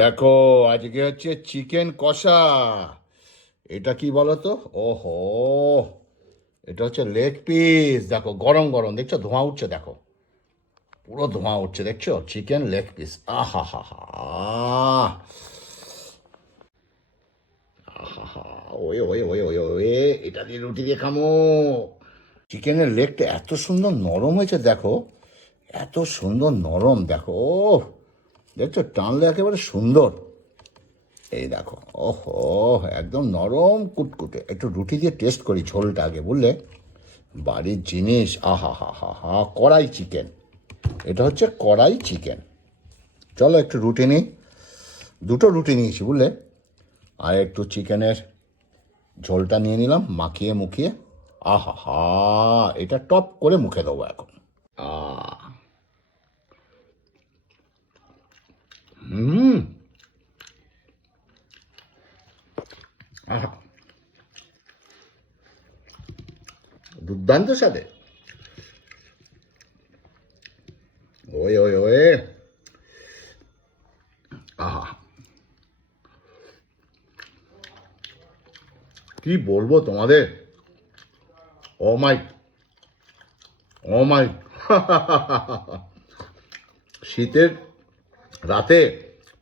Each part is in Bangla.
দেখো, আজকে হচ্ছে চিকেন কষা। এটা কি বলো তো? ওহো, এটা হচ্ছে লেগ পিস। দেখো গরম গরম, দেখছো ধোঁয়া উঠছে, দেখো পুরো ধোঁয়া উঠছে, দেখছো চিকেন লেগ পিস। আহা হা হা, আহা, way way way way way, এটা দিয়ে রুটি দিয়ে খামো। চিকেনের লেগটা এত সুন্দর নরম হয়েছে, দেখো এত সুন্দর নরম, দেখো ওহ, দেখছো টানলে একেবারে সুন্দর। এই দেখো, ওহো, একদম নরম কুটকুটে। একটু রুটি দিয়ে টেস্ট করি ঝোলটা আগে, বুঝলে? বাড়ির জিনিস, আহা হা হা হা, কড়াই চিকেন। এটা হচ্ছে কড়াই চিকেন। চলো একটু রুটি নিই, দুটো রুটি নিয়েছি বুঝলে। আর একটু চিকেনের ঝোলটা নিয়ে নিলাম, মাখিয়ে মুখিয়ে। আহা হা, এটা টপ করে মুখে দেবো এখন। আ হুম, আহা, দুর্দান্ত স্বাদে। ওয়ে ওয়ে ওয়ে, আহা, কি বলবো তোমাদের। ও মাই, ও মাই, শীতের রাতে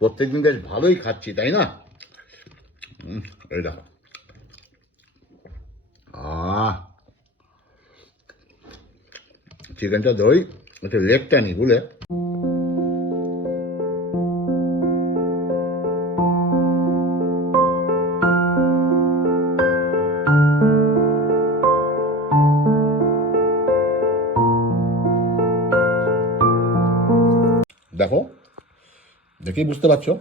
প্রত্যেকদিন বেশ ভালোই খাচ্ছি, তাই না? এই দেখো, আহ, চিকেনটা ধরি, একটু লেগটা নি বুঝলে। দেখো, দেখেই বুঝতে পারছো,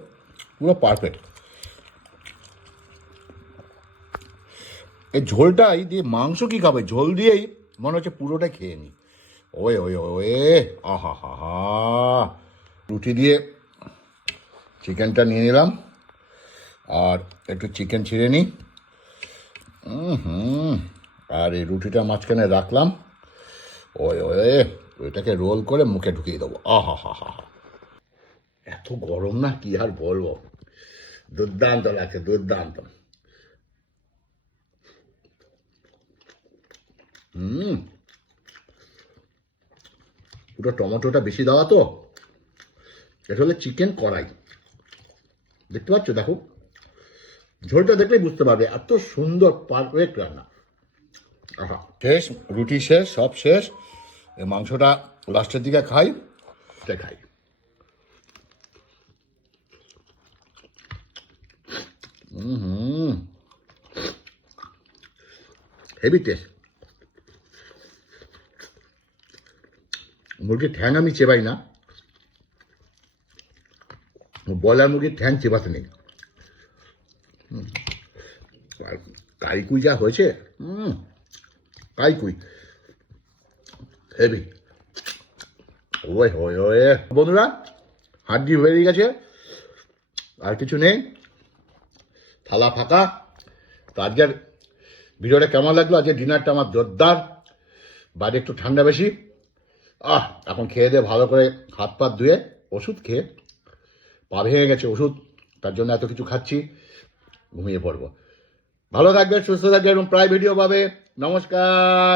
পুরো পারফেক্ট। এই ঝোলটাই দিয়ে মাংস কি খাবে, ঝোল দিয়েই মনে হচ্ছে পুরোটা খেয়ে নি। ওয়ে ওয়ে ওয়ে, আহা হা হা, রুটি দিয়ে চিকেনটা নিয়ে নিলাম, আর একটু চিকেন ছিঁড়ে নিই। হুম, আর এই রুটিটা মাঝখানে রাখলাম। ওয়ে ওয়ে, এটাকে রোল করে মুখে ঢুকিয়ে দেবো। আহা হা হা হা, এত গরম না, কি আর বলবো, দুর্দান্ত লাগছে, দুর্দান্ত। হুম, পুরো টমেটোটা বেশি দেওয়া তো। এটা হলো চিকেন কড়াই, দেখতে পাচ্ছ, দেখো ঝোলটা দেখলেই বুঝতে পারবে, এত সুন্দর পারফেক্ট রান্না। আহা, শেষ, রুটি শেষ, সব শেষ। এই মাংসটা লাস্টের দিকে খাই, এটা খাই। হুম, হেভি টেস্ট। মুরগির ঠ্যাং আমি চেবাই না, ব্রয়লার মুরগির ঠ্যাং চেবাতে নেই। আর কাইকুই যা হয়েছে, কাইকুই হেভি। ওই ওই ওই, বন্ধুরা, হাড্ডি বেরিয়ে গেছে, আর কিছু নেই, থালা ফাঁকা। তো আজকের ভিডিওটা কেমন লাগলো? আজকের ডিনারটা আমার জোরদার, বাইরে একটু ঠান্ডা বেশি। এখন খেয়ে দিয়ে ভালো করে হাত পা ধুয়ে, ওষুধ খেয়ে পা ভেঙে গেছে ওষুধ, তার জন্য এত কিছু খাচ্ছি, ঘুমিয়ে পড়বো। ভালো থাকবে, সুস্থ থাকবে এবং প্রায় ভিডিও পাবে। নমস্কার।